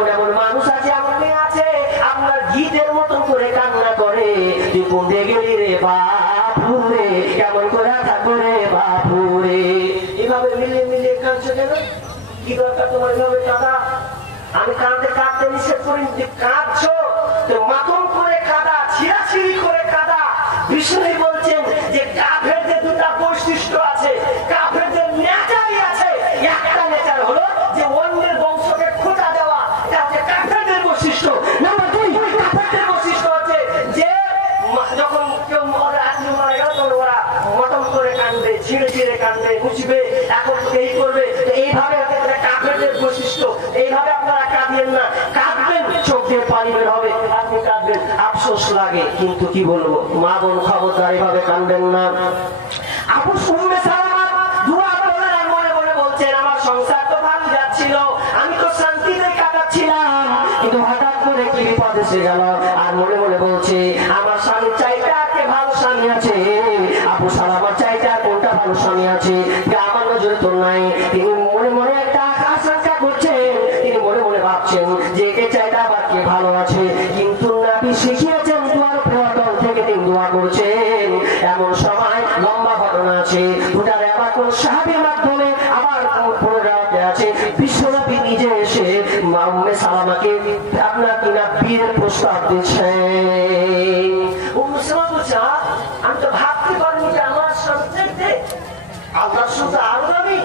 এমন এমন মানুষ আছে, এমন মেয়ে আছে আপনার গীতের মতন করে কান্না করে, তুই কোন দিয়ে গেলি রে বাপুরে, কেমন করে থাকবো রে বাপুরে। এভাবে মিলিয়ে মিলিয়ে কাঁদছো কেন? কি দরকার তোমার এভাবে কাঁদা? আমি কাঁদতে নিষেধ করি, কাঁদছো তো মাতম করে কাঁদা, ছিঁড়াছিঁড়ি করে কাঁদা। বিষ্ণু বলছেন যে কাফেরদের দুটা বৈশিষ্ট্য আছে, কাফেরদের নেচারই আছে। একটা নেচার হলো যে অন্যের বংশকে খোঁটা দেওয়া, এটা হচ্ছে কাফেরদের বৈশিষ্ট্য। নাম্বার 2, কাফেরদের বৈশিষ্ট্য হচ্ছে যে যখন কেউ আত্মীয় মারা গেল তখন ওরা মটন করে কাঁদবে, ছিঁড়ে ছিঁড়ে কাঁদবে, মুছবে, এখন এই করবে। এইভাবে কাফেরদের বৈশিষ্ট্য। এইভাবে আপনারা কাঁদিয়েন না, কাঁদবেন চোখ দিয়ে পানি বের হবে, আপনি কাঁদবেন, আফসোস লাগে, কিন্তু কি বলবো, মা বোন খবরদার এইভাবে কাঁদবেন না। আবু উম্মে সালামা দুয়া করলেন আর মনে মনে বলছেন, আমার সংসার তো ভালো যাচ্ছিল, আমি তো শান্তিতে কাটাচ্ছিলাম, কিন্তু হঠাৎ করে কি বিপদ এসে গেল। আর মনে মনে বলছে, আমার স্বামীর চাইতে কে ভালো স্বামী আছে? আবু সালামার চাইতে কোনটা ভালো স্বামী আছে? আমার নজরে তো নাই। তিনি মনে মনে একটা আশঙ্কা করছেন, তিনি মনে মনে ভাবছেন যে কে চাইতে আবার কে ভালো আছে। কিন্তু নবী শিখিয়েছেন দুয়ার প্রান্তর থেকে তিনি দোয়া করছেন। এমন সময় লম্বা ঘটনা আছে, দুটার আবার কোন সাহাবীর মাধ্যমে আবার পুনরাবৃত্তি আছে। বিশ্বনবী নিজে এসে উম্মে সালামাকে আপনার কিনা বিয়ের প্রস্তাব দিচ্ছেন। উম্মে সালামা বলছে, আমি তো ভাবতে পারিনি যে আমার সামনে আল্লাহর সাথে আরো দামি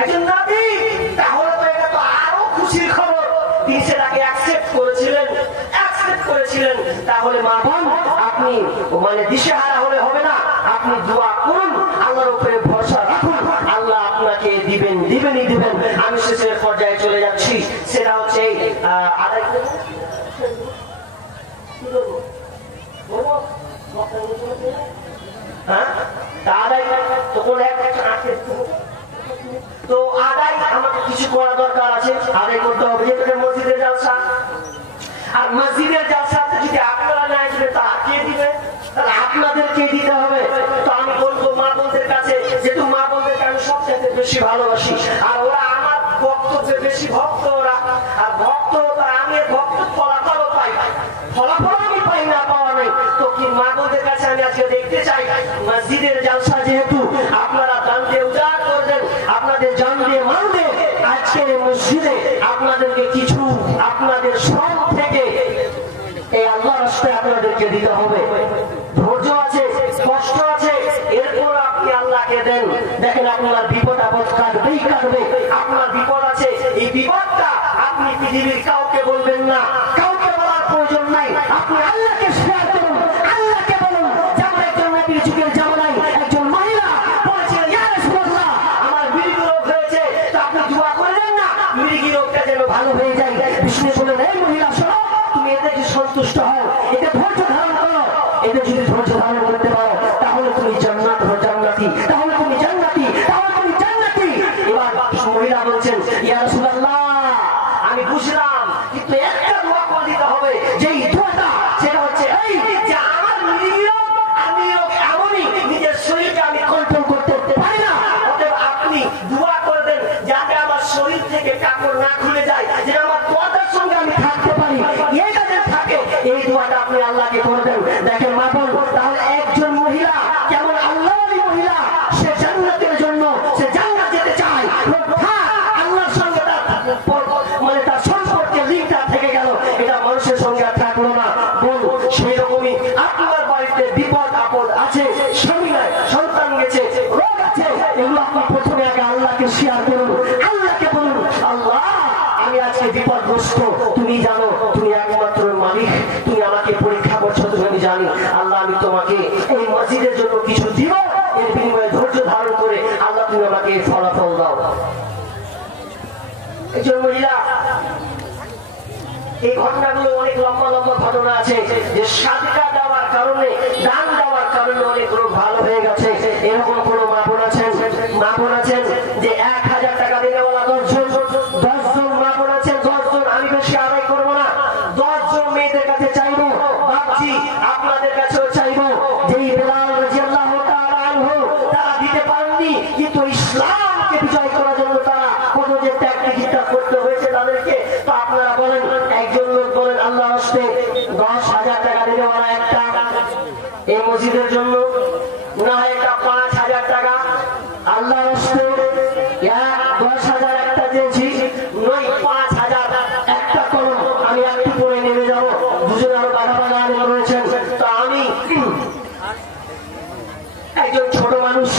একজন নবী, তাহলে তো এটা তো আরো খুশির খবর। তিনি সেটাকে অ্যাকসেপ্ট করেছিলেন। তাহলে মা বোন, আপনি মানে দিশেহারা হলে হবে না, আপনি দোয়া করুন, আল্লাহর উপরে ভরসা রাখুন, আল্লাহ আপনাকে দিবেনই দিবেন। আমি শেষের পর্যায়ে চলে যাচ্ছি, সেটা হচ্ছে আদায় তো আদায় আমাকে কিছু করা দরকার আছে, আদায় করতে হবে। যেটা মসজিদের জালসা, আর মসজিদের জালসাতে যদি আপনারা না আসবে তা কে দিবে? তাহলে আপনাদেরকে দিতে হবে। তো আমি বলবো মা বোনদের কাছে, যেহেতু মা বোনদেরকে আমি সবচেয়ে বেশি ভালোবাসি, আর ওরা আমার বক্তব্যে বেশি ভক্ত, ওরা আর ভক্ত, আমি ভক্ত ফলাফলও পাই, ফলাফল আমি পাই না পাওয়া নাই। তো কি মা বোনদের কাছে আমি আজকে দেখতে চাই, মসজিদের জালসা যেহেতু আপনারা দান দিয়ে উজাড় করবেন, আপনাদের জান দিয়ে মাল দিয়ে আজকের মসজিদে আপনাদেরকে কিছু আপনাদের সব থেকে এই আল্লাহর রাস্তায় আপনাদেরকে দিতে হবে। ধৈর্য আছে, কষ্ট আছে, এরপর আপনি আল্লাহকে দেন। দেখেন আপনার বিপদ আপদ কাটবে। আপনার বিপদ আছে, এই বিপদটা আপনি পৃথিবীর কাউকে বলবেন না, কাউকে বলার প্রয়োজন নাই, আপনি আল্লাহকে শেয়ার করুন, আল্লাহকে বলুন। যেমন একজন নবীর যুগের জামানায় একজন মহিলা বলেছিলেন, ইয়া রাসূলুল্লাহ, আমার মৃগী রোগ হয়েছে, তো আপনি দোয়া করলেন না মৃগী রোগটা যেন ভালো হয়ে যায়। বিষ্ণু বললেন, এই মহিলা শোনো, তুমি এতে যদি সন্তুষ্ট হও, এতে ধৈর্য ধারণ করো, এতে যদি ধৈর্য ধারণ করতে পারো, তাহলে তুমি জান্নাতি, তাহলে তুমি জান্নাতি। এবার মহিলা বলছেন, ইয়া রাসূলুল্লাহ, আমি বুঝলাম, কিন্তু একটা দোয়া করে দিতে হবে, যেই দোয়াটা সেটা হচ্ছে এই যে আমার মৃগী রোগ, আমি এমনই নিজের শরীরকে আমি কন্ট্রোল করতে পারি না, অতএব আপনি দোয়া করে দেন যাতে আমার শরীর থেকে কাপড় না খুলে যায়, যে আমার পর্দার সঙ্গে আমি থাকতে পারি, এই কাজে থাকে, এই দোয়াটা আপনি আল্লাহকে করে দেন। দেখেন মা বোন, তাহলে একজন মহিলা কেমন আল্লাহওয়ালি মহিলা, সে জান্নাতের জন্য, সে জান্নাত যেতে চায়, আল্লাহর সঙ্গে মানে তার সম্পর্কে লিঙ্কটা থেকে গেল, এটা মানুষের সঙ্গে আর থাকলো না। বোন, সেই রকমই আপনার বাড়িতে বিপদ আপদ আছে, স্বামী নাই, সন্তান গেছে, রোগ আছে, এগুলো আপনি প্রথমে আগে আল্লাহকে শেয়ার করুন, আল্লাহকে বলুন, আল্লাহ আমি আজকে বিপদগ্রস্ত, তুমি জানো, তুমি একমাত্র মালিক, তুমি আমাকে পরীক্ষা করছো, তুমি আমি জানি, আল্লাহ আমি তোমাকে এই মসজিদের জন্য কিছু দিব, এর বিনিময়ে ধৈর্য ধারণ করে আল্লাহ তুমি আমাকে ফলাফল দাও। একজন মহিলা, এই ঘটনাগুলো অনেক লম্বা ঘটনা আছে, যে সাদকা দেওয়ার কারণে, দান দেওয়ার কারণে অনেক রোগ ভালো হয়ে গেছে। এরকম কোন মা বোন আছেন যে 1000 টাকা দেওয়ালা 10 জন মা বোন আছেন, 10 জন, আমি বেশি আদায় করবো না, 10 জন মেয়েদের কাছে চাইবো, ভাবছি আপনাদের কাছেও চাইবো, যেই বেলাল রাদিয়াল্লাহু তাআলা আনহু তারা দিতে পারেননি, কিন্তু ইসলামকে বিজয় করার জন্য তারা কত যে ত্যাগ করতে হয়েছে তাদেরকে, তো আপনার আপনারা বলেন, একজন লোক বলেন আল্লাহ হস্তে 10,000 টাকা দিতে বলা একটা এই মসজিদের জন্য, না হয় একটা 5,000 টাকা আল্লাহ হস্তে 10,000 একটা দিয়েছি, নয় 5,000 একটা কলম আমি একটু করে নেমে যাবো। দুজনে আরো বাধা বাধা রয়েছেন। তো আমি একজন ছোট মানুষ,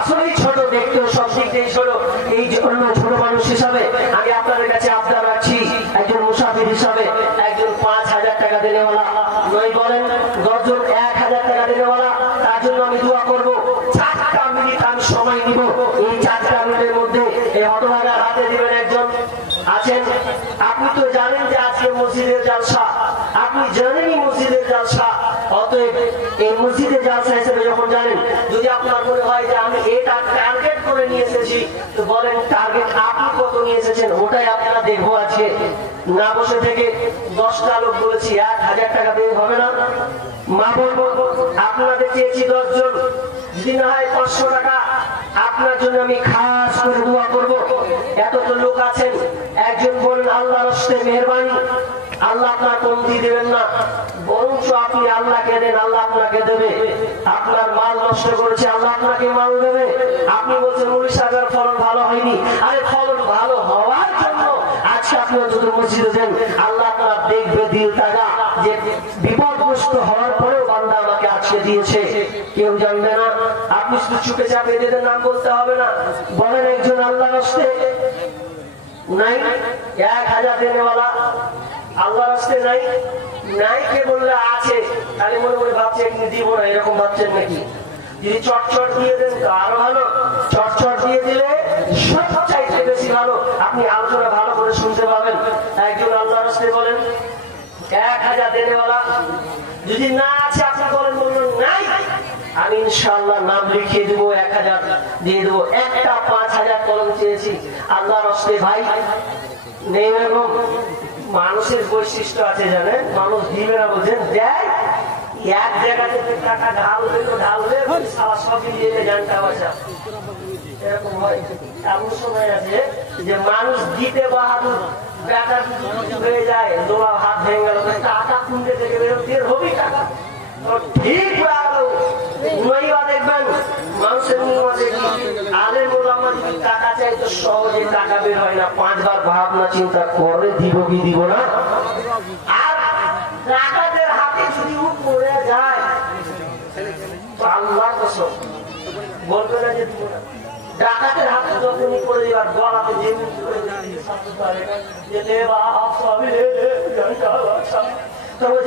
আসলেই ছোট, দেখতেও সব দিক দিয়ে ছোট, এই জন্য ছোট মানুষ হিসাবে আমি আপনাদের কাছে আবদার রাখছি, একজন মুসাফির হিসাবে একজন 5,000 টাকা দেনেওয়ালা নয় বলেন 10 জন 1,000 টাকা দেনেওয়ালা, তার জন্য আমি দোয়া করবো। 4টা মিনিট আমি সময় নিব, এই 4টা মিনিটের মধ্যে এই হতভাগার হাতে দিবেন। একজন আছেন, আপনি তো জানেন যে আজকে মসজিদের জালসা, আপনি জানেনই মসজিদের জালসা, অতএব এই মসজিদের জালসা হিসেবে যখন জানেন, যদি আপনার মনে হয় যে আমি এটা টার্গেট করে নিয়ে এসেছি, তো বলেন টার্গেট আপনি কত নিয়ে এসেছেন, ওটাই আপনারা দেখবো আজকে। না বসে থেকে 10টা লোক বলেছি 1,000 টাকা দিয়ে হবে না, মা বলবো আপনাদের চেয়েছি 10 জন, যদি না হয় 500 টাকা আপনার জন্য আমি খাস করে দোয়া করবো। এত তো লোক আছেন, একজন বলেন আল্লাহর হস্তে মেহেরবানি, আল্লাহ আপনার কমতি দেবেন না, বরঞ্চ আপনি আল্লাহকে দেন, আল্লাহ আপনাকে দেবে। আপনার মাল নষ্ট করেছে, আল্লাহ আপনাকে মাল দেবে। আপনি বলছেন 19,000 ফলন ভালো হয়নি, আরে ফলন ভালো হওয়ার জন্য আজকে আপনি অন্তত মসজিদে দেন, আল্লাহ আপনার দেখবে দিল টাকা যে বিপদগ্রস্ত হওয়ার পরেও বান্দা আমাকে আজকে দিয়েছে, কেউ জানবে না। আপনি শুধু চুপে চাপে এদের নাম বলতে হবে না, বলেন একজন আল্লাহর হস্তে নাই 1,000 দেনেওয়ালা, আল্লাহর হস্তে নাই, নাই কে বললে আছে, তাহলে মনে মনে ভাবছে একদিন দিব না, এরকম ভাবছেন নাকি? যদি চটচট দিয়ে দেন তো আরো ভালো, চটচট দিয়ে দিলে সবচাইতে বেশি ভালো, আপনি আলোচনা ভালো করে শুনতে পাবেন। একজন আল্লাহর হস্তে বলেন 1,000 দেনেওয়ালা, যদি না আছে আপনি বলেন বলুন নাই, আমি ইনশাআল্লাহ নাম লিখিয়ে দেবো, 1,000 দিয়ে দেবো। একটা 5,000 কলম চেয়েছি আল্লাহর হস্তে ভাই নেই। এরকম মানুষের বৈশিষ্ট্য আছে জানেন, মানুষ দিবে না বলছেন, দেয় এক জায়গাতে টাকা ঢালবে তো ঢালবে, সব মিলিয়ে জানটা বাসা এরকম হয়। এমন সময় আছে যে মানুষ দিতে বাহাদুর, টাকা হয়ে যায়, লোলা হাত ভেঙে গেল, টাকা কুন্ডে থেকে বেরোতে হবেই টাকা ঠিক দেখবেন মানুষের আলের মোলামা যদি টাকা চাই তো সহজে টাকা বের হয় না, 5 বার ভাবনা চিন্তা করে দিব কি দিব না। আর টাকাদের হাতে যদি পড়ে যায় আল্লাহ কসম বলবে না যে দিব না। ডাকাতের হাতে যখনই পড়ে যাবার গলাতে যেমন করে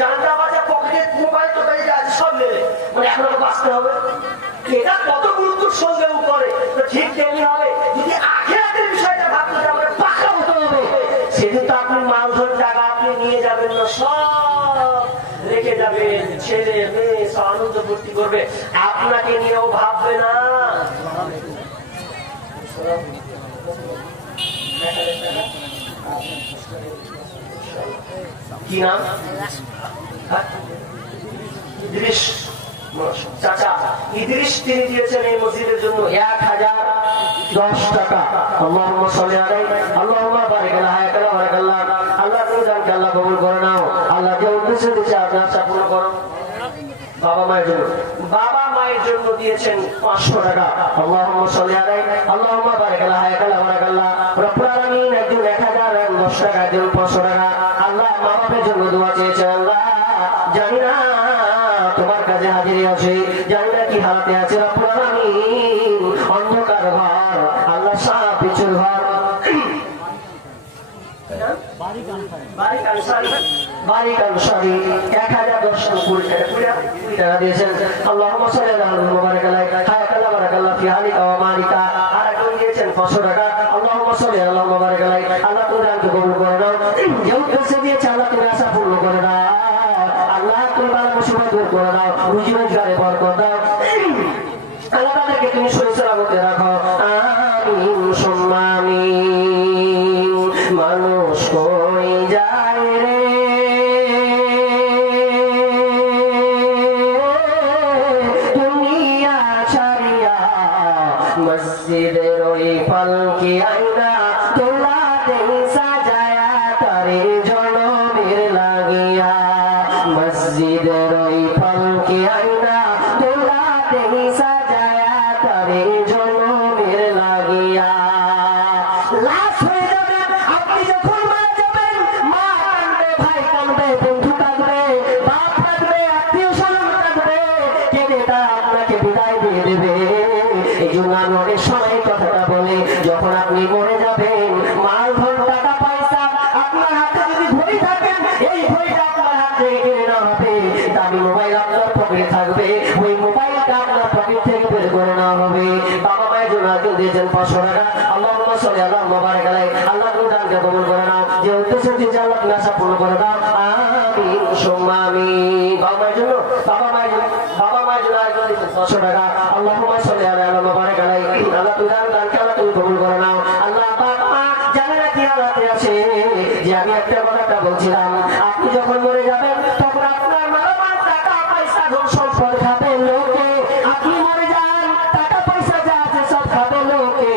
জানটা বাজা পকেটে মোবাইল টোটাই আছে সব নেবে, মানে এখন বাঁচতে হবে। এটা কত গুরুত্বের সঙ্গে করে, ঠিক তেমনি হবে যদি আখেরাতের বিষয়টা ভাবতে যে আমাকে পাকা হতে হবে, সেদিন তো আপনি মালধন টাকা আপনি নিয়ে যাবেন না, সব রেখে যাবেন, ছেলে মেয়ে সব আনন্দ ফুর্তি করবে, আপনাকে নিয়েও ভাববে না। কি নাম? ইদ্রিস চাচা ইদ্রিস, তিনি দিয়েছেন এই মসজিদের জন্য 1,010 টাকা। আল্লাহুম্মা সাল্লি আলাইহি আল্লাহুম্মা বারিক আলা হায়াতিনা ওয়া বারাকাল্লাহ। আল্লাহ তুমি দানকে আল্লাহ কবুল করে নাও, আল্লাহ যে উদ্দেশ্য দিয়েছে আপনার আশা পূর্ণ করো। বাবা মায়ের জন্য, বাবা মায়ের জন্য দিয়েছেন 500 টাকা। আল্লাহুম্মা সাল্লি আলাইহি আল্লাহুম্মা বারিক আলা হায়াতিনা ওয়া বারাকাল্লাহ। রব্বুল আলামিন একজন 1,010 টাকা, একজন 500 টাকা। আল্লাহ মা বাবার জন্য দোয়া চেয়েছেন, আল্লাহ জানি না তোমার কাছে হাজিরি আছে, জানি না কি হালাতে আছে, রব্বুল আলামিন অন্ধকার ঘর, আল্লাহ সাপ পিছুর ঘর, বারিক আনসারী 1,010 টাকা দিয়েছেন। আল্লাহুম্মা সাল্লি আলা মুবারাক আলাইহি হায়াতাল্লাহ বারাকাল্লাহ ফি হালিকা ওয়া মালিকা। আর একজন দিয়েছেন 500 টাকা। আল্লাহুম্মা সাল্লি আলা মুবারাক আলাইহি, আল্লাহ তুমি দানকে কবুল করে নাও, যে উদ্দেশ্যে দিয়েছে আল্লাহ তুমি আশা পূর্ণ করে দাও, আল্লাহ তুমি বালা মুসিবত দূর করে দাও, রুজি রোজগারে বরকত দাও, আল্লাহ তাদেরকে তুমি সহি সালামতে রাখো, আমিন সুম্মা আমিন। মানুষ কই যায় রে দুনিয়া ছাড়িয়া, মসজিদের ওই পালকি আইনা তোলা দেই সাজায়া তারে, জনমের লাগিয়া মসজিদের ওই ফলকে আইনা দোলাতে সাজায়া তারে জনমের লাগিয়া লাশ হয়ে যাবেন আপনি যখন মারা যাবেন মা কাঁদবে ভাই কাঁদবে বন্ধু কাঁদবে বাপ কাঁদবে আত্মীয় স্বজন কাঁদবে কেঁদে তারা আপনাকে বিদায় দিয়ে দেবে। এই জন্য আমি অনেক সময় কথাটা বলি যখন আপনি মরে যাবেন মাল ধন টাকা পয়সা আপনার হাতে যদি ঘড়ি থাকেন এই ঘড়িটা আপনার হাত থেকে কেড়ে নেওয়া হবে, দামি মোবাইল আপনার পকেটে থাকবে ওই মোবাইলটা আপনার পকেট থেকে বের করে নেওয়া হবে। বাবা মায়ের জন্য আজকে দিয়েছেন 500 টাকা আল্লাহুম্মা সাল্লি আলা মুবারাক আলাইহি আল্লাহ দানকে কবুল করে নাও যে উদ্দেশ্য দিয়েছে আল্লাহ আশা পূর্ণ করে দাও আমিন সুম্মা আমিন। বাবা মায়ের জন্য আজকে দিয়েছেন 500 টাকা আল্লাহুম্মা সাল্লি আলা মুবারাক আলাইহি আল্লাহ দানকে আল্লাহ তুমি কবুল করে নাও। আল্লাহ বাবা মা জানে না কি হালাতে আছে যে আমি একটা কথা বলছিলাম আপনি যখন মরে যাবেন তখন আপনার মালামাল টাকা পয়সা ধন সম্পদ খাবে লোকে, আপনি মরে যান টাকা পয়সা যা আছে সব খাবে লোকে,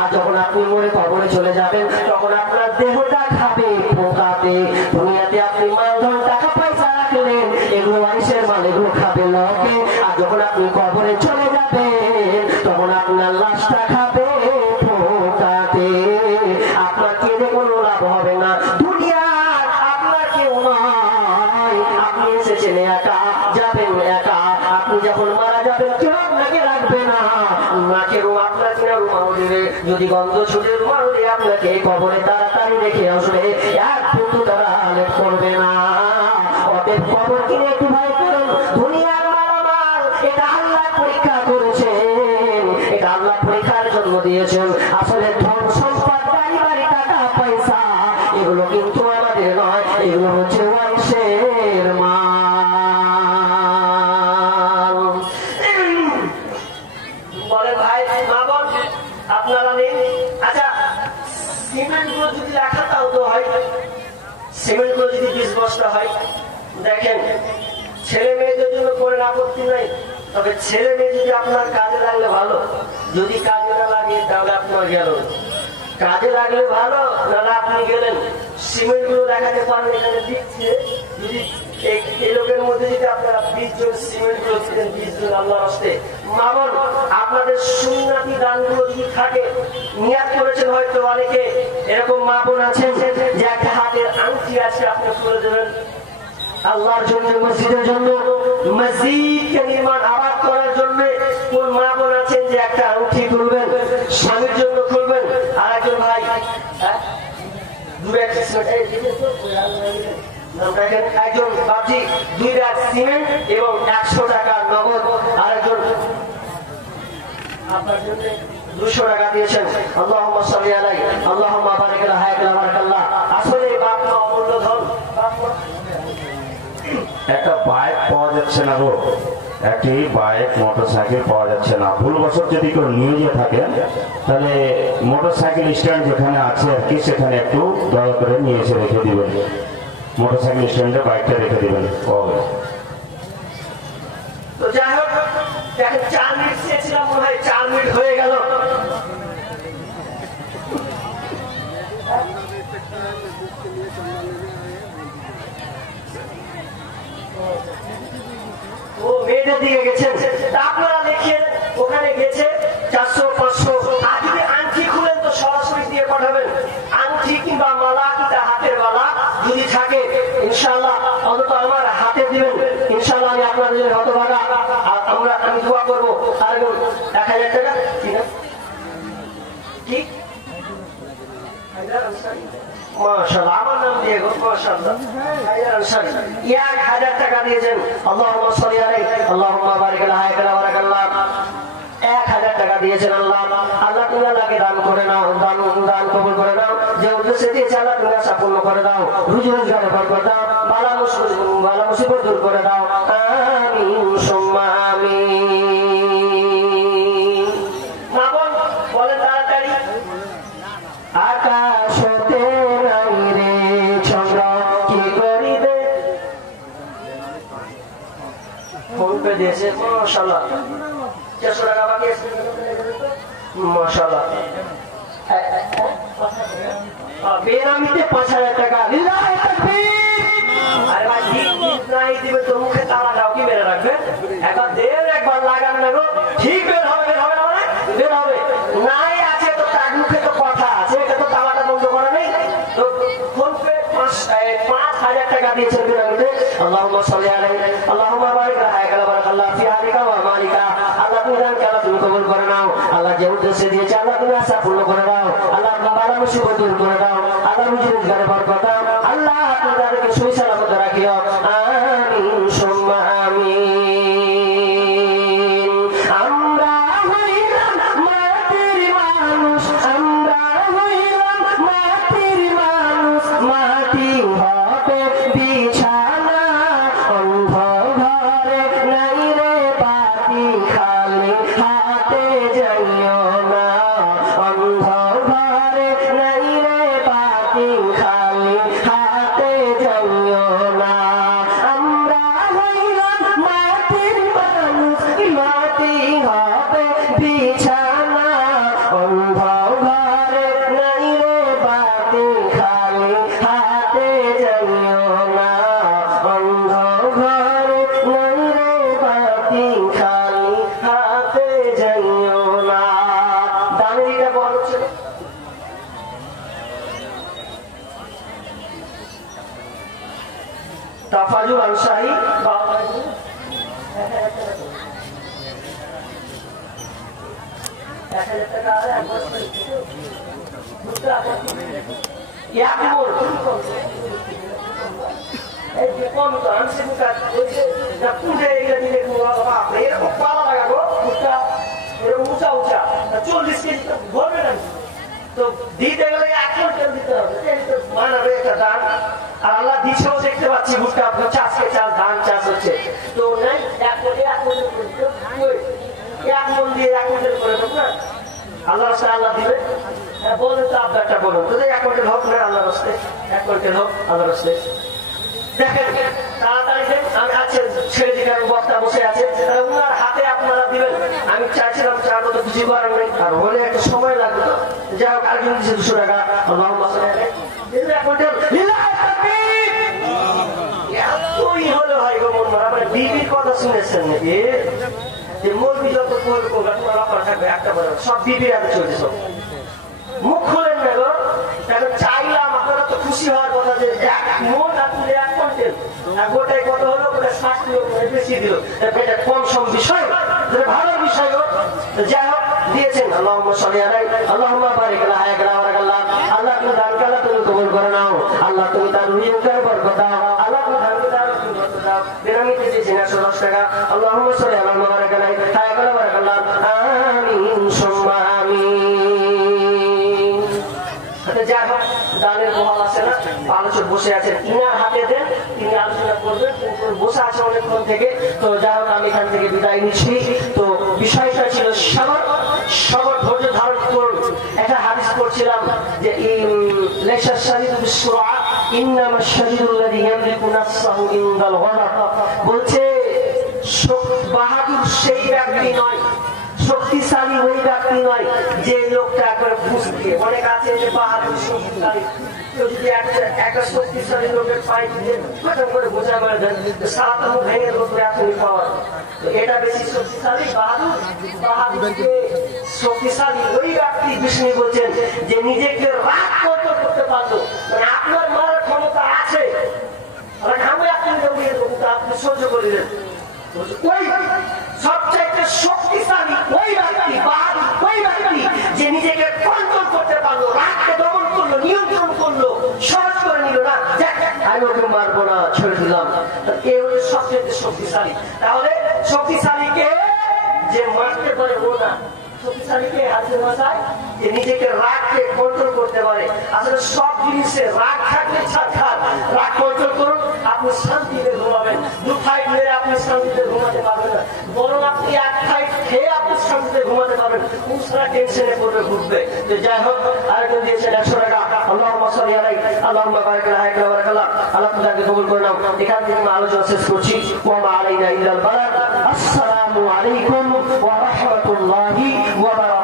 আর যখন আপনি মরে কবরে চলে যাবেন তখন আপনার দেহটা খাবে পোকাতে। দুনিয়াতে আপনি মাল ধন টাকা পয়সা রাখলেন এগুলো মানুষের মাল এগুলো খাবে লোকে, আর যখন আপনি কবরে চলে যাবেন তখন আপনার লাশটা খাবে পোকাতে। আপনার কেঁদে কোনো লাভ হবে না, দুনিয়ার আপনার কেউ নয়, আপনি এসেছেন একা যাবেন একা। আপনি যখন মারা যাবেন কেউ আপনাকে রাখবে না, নাকে রুম আপনার কিনা রুমাও দেবে, যদি গন্ধ ছুটে রুমাও দিয়ে আপনাকে কবরে তাড়াতাড়ি রেখে আসবে, এক ফুটু তারা লেট করবে না। অতএব কবর কিনে একটু ভয় করুন, দুনিয়ার মালামাল এটা আল্লাহ পরীক্ষা করেছেন, এটা আল্লাহ পরীক্ষার জন্য দিয়েছেন। আসলে ধন সম্পদ গাড়ি বাড়ি টাকা পয়সা এগুলো কিন্তু আমাদের নয়, এগুলো হচ্ছে ওয়ারিসের মাল। বলে ভাই মা বোন আপনারা নেই, আচ্ছা সিমেন্ট গুলো যদি রাখা তাও তো হয়, সিমেন্ট গুলো যদি 20 বস্তা হয়, দেখেন ছেলে মেয়েদের জন্য করে আপত্তি নাই, তবে ছেলে মেয়ে যদি আপনার কাজে লাগলে ভালো, যদি কাজে না লাগে তাহলে আপনার গেল, কাজে লাগলে ভালো নাহলে আপনি গেলেন। সিমেন্ট গুলো দেখাতে পারেন এখানে দিচ্ছে, যদি এই লোকের মধ্যে যদি আপনারা 20 জন সিমেন্ট গুলো দিতেন 20 জন আল্লাহর রাস্তায়, মা বোন আপনাদের সুন্নাতি দানগুলো যদি থাকে নিয়াত করেছেন হয়তো অনেকে এরকম মা বোন আছেন যে একটা হাতের আংটি আছে আপনি করে দেবেন আল্লাহর জন্য, মসজিদের জন্য, মসজিদকে নির্মাণ আবাদ করার জন্য। কোন মা বোন আছেন যে একটা আংটি খুলবেন স্বামীর জন্য খুলবেন, আর একজন ভাই একজন বাবজি 2 ব্যাগ সিমেন্ট এবং 100 টাকা নগদ, আর একজন আপনার জন্য 200 টাকা দিয়েছেন। আল্লাহুম্মা সাল্লি আলাইহি আল্লাহুম্মা বারিক আলা হায়াতিনা বারাকাল্লাহ। আসলে বাপ মা অমূল্য ধন। একটা বাইক পাওয়া যাচ্ছে না গো, একটি বাইক মোটরসাইকেল পাওয়া যাচ্ছে না। ভুলবশত যদি কেউ নিয়ে যেয়ে থাকেন তাহলে মোটরসাইকেল স্ট্যান্ড যেখানে আছে আর কি সেখানে একটু দয়া করে নিয়ে এসে রেখে দিবেন, মোটরসাইকেল স্ট্যান্ডে বাইকটা রেখে দিবেন। তো যাই হোক 4 মিনিট চেয়েছিলাম, মনে হয় 4 মিনিট হয়ে গেল। ও মেয়েদের দিকে গেছেন, আপনারা দেখিয়ে ওখানে গেছে 400-500, আর যদি আংটি খুলেন তো সরাসরি দিয়ে পাঠাবেন। আংটি কিংবা মালা কিংবা হাতের মালা যদি থাকে ইনশাআল্লাহ অন্তত আমার হাতে দিবেন, ইনশাআল্লাহ আমি আপনাদের হতভাগা আমি দোয়া করবো। আর 1000 টাকা ঠিক মাশাআল্লাহ, আমার নাম দিয়ে গো মাশাআল্লাহ 1000 টাকা দিয়েছেন। আল্লাহুম্মা সাল্লি আলাইহি আল্লাহুম্মা বারিক আলা হায়াতিনা বারাকাল্লাহ। 1000 টাকা দিয়েছেন। আল্লাহ আল্লাহ তুমি আল্লাহকে দান করে নাও, দান কবুল করে নাও, যে উদ্দেশ্যে দিয়েছে আল্লাহ তুমি আশা পূর্ণ করে দাও, রুজি রোজগার করে দাও, বালা মুসিবত দূর করে দাও, আমিন সুম্মা আমিন। মা বোন বলেন তাড়াতাড়ি। আকাশ হতে নাই রে চন্দ্র কি করিবে, ফোন পে দিয়েছে মাশাআল্লাহ 400 টাকা বাকি আছে মাশাআল্লাহ। বেনামিতে 5,000 টাকা। লিল্লাহি তাকবীর। আরে ভাই ঠিক নাই দিবে তো মুখে তালা দাও কি মেরে রাখবে? একবার দেন, একবার লাগান না গো, ঠিক বের হবে, বের হবে না মানে বের হবে। নাই আছে তো তার মুখে তো কথা আছে, এটা তো তালাটা বন্ধ করা নেই। তো ফোন পে 5,000 টাকা দিয়েছেন বেনামিতে। আল্লাহুম্মা সাল্লি আলাইহি আল্লাহুম্মা বারিক আলাইহি বারাকাল্লাহু ফি আলিকা ওয়া মালিকা। আল্লাহ তুমি দান আল্লাহ তুমি কবুল করে নাও। আল্লাহ যে উদ্দেশ্যে দিয়েছে আল্লাহ তুমি আশা পূর্ণ করে দাও। আল্লাহ বালা মুসিবত দূর করে দাও। আল্লাহ রুজির ঘরে বরকত দাও। আল্লাহ তুমি তাদেরকে সহি সালামত রাখিও। আমিন সুম্মা আমিন। আমরা হইলাম মাটির মানুষ, আমরা হইলাম মাটির মানুষ, মাটি হবে বিছানা, অন্ধ ঘরে নাই রে বাতি, খালি হাতে যাইও না, অন্ধ ঘরে নাই রে বাতি, খালি হাতে যাইও না। আমরা হইলাম মাটির মানুষ, মাটি হবে বিছানা, অন্ধ ঘরে নাই রে বাতি, খালি হাতে যাইও না, অন্ধ ঘরে নাই রে বাতি, খালি হাতে যাইও না। দামেরিটা বড় ছিল তাফাজুল আনসারী তো দিতে গেলে 1 কুইন্টাল দিতে হবে, মানাবে একটা দান। আর আল্লাহ দিছেও দেখতে পাচ্ছি ভুট্টা চাষকে চাষ, ধান চাষ হচ্ছে। তো নাই 1 মন দিয়ে 1 কুইন্টাল করে দেব না, আল্লাহ রাস্তায় আল্লাহ দিবে। বলেন তো আপনারটা বলুন তো, 1 কুইন্টাল হোক না আল্লাহ রাস্তায়, 1 কুইন্টাল হোক আল্লাহ রাস্তায়। দেখেন তাড়াতাড়ি দেন। আমি আছে ছেড়ে দিকে বক্তা বসে আছে, উনার হাতে আপনারা দিবেন। আমি চাইছিলাম চার মতো কিছু করার নেই, আর হলে একটা সময় লাগবে তো। যাই হোক আরেকজন দিচ্ছে 200 টাকা। এতই হলো ভাই গো মন মারা। বিবির কথা শুনেছেন নাকি যে মরবি যত করবো থাকবে একটা বড় সব বিবির হাতে চলছে, সব মুখ খোলেন না গো। চাইলাম আপনারা তো খুশি হওয়ার কথা যে 1 মন আপনি 1 কুইন্টাল, গোটাই কত হলো, 60 কিলো বেশি দিল, এটা কম সম বিষয়, ভালো বিষয় হোক। যাই হোক দিয়েছেন। আল্লাহুম্মা সাল্লি আলাইহি আল্লাহুম্মা বারিক আলাইহি বারাকাল্লাহ। আল্লাহ তুমি দান কালা তুমি কবুল করে নাও। আল্লাহ তুমি তার রুজিতে বরকত দাও। আল্লাহ তুমি দান দাও, তুমি বরকত দাও। বেনামিতে দিয়েছেন 110 টাকা। আল্লাহুম্মা সাল্লি আলাইহি বারাকাল্লাহ বারাকাল্লাহ। আমিন সুম্মা আমিন। যাই হোক দানের বহাল আছে না, আলোচক বসে আছেন, ইনার হাতে দেন, তিনি আলোচনা করবেন। বসে আছে অনেকক্ষণ থেকে। তো যাই হোক আমি এখান থেকে বিদায় নিচ্ছি। তো বিষয়টা ছিল সবর, সবর ধৈর্য ধারণ করুন। একটা হাদিস পড়ছিলাম যে লেশা শারীরু বিসুরা ইন্নামা শারীরুল্লাযী ইয়ামলিকু নাফসাহু ইনদাল গদাব। বলছে বাহাদুর সেই ব্যক্তি নয়, শক্তিশালী ওই ব্যক্তি নয় যে লোকটা একবার ঘুষ দিয়ে। অনেক আছে যে বাহাদুর শক্তিশালী, যদি একটা শক্তিশালী লোকের পায়ে দিয়ে করে বোঝা মেরে দেন, সারাটা মুখ ভেঙে লোকের এখনই পাওয়ার। এটা বেশি শক্তিশালী। বাহাদুর বাহাদুরকে শক্তিশালী ওই ব্যক্তি বিষ্ণু বলছেন যে নিজেকে রাগ করতে পারলো, মানে আপনার মারার ক্ষমতা আছে, আমি আপনি সহ্য করিলেন। ওই সবচাইতে শক্তিশালী ওই ব্যক্তি, বাহাদুর ওই ব্যক্তি যে নিজেকে কন্ট্রোল করতে পারলো, রাগকে দমন করলো, নিয়ন্ত্রণ করলো, সহজ করে নিল না, আমি ওকে মারবো না, ছেড়ে দিলাম। এ হলো সবচেয়ে শক্তিশালী। তাহলে শক্তিশালীকে যে মারতে পারে ও না, শক্তিশালীকে হাতের ভাষায় যে নিজেকে রাগকে কন্ট্রোল করতে পারে। আসলে সব জিনিসে রাগ থাকলে ছাড়খার, রাগ কন্ট্রোল করুন, আপনি শান্তিতে ঘুমাবেন। 2 ফাইট মেরে আপনি শান্তিতে ঘুমাতে পারবেন না, বরং আপনি 1 ফাইট খেয়ে আপনি শান্তিতে ঘুমাতে পারবেন। পুরুষরা টেনশনে পড়বে, ঘুরবে। তো যাই হোক আরেকজন দিয়েছেন 100 টাকা। আল্লাহুম্মা সাল্লি আলাইহি আল্লাহুম্মা বারিক আলাইহি বারাকাল্লাহ। আল্লাহ তাআলাকে কবুল করে নাও। এখান থেকে আমি আলোচনা শেষ করছি। ওয়া মা আলাইনা ইল্লাল বালাগ। আসসালামু আলাইকুম ওয়া রাহমাতুল্লাহি ওয়া বারাকাতুহু।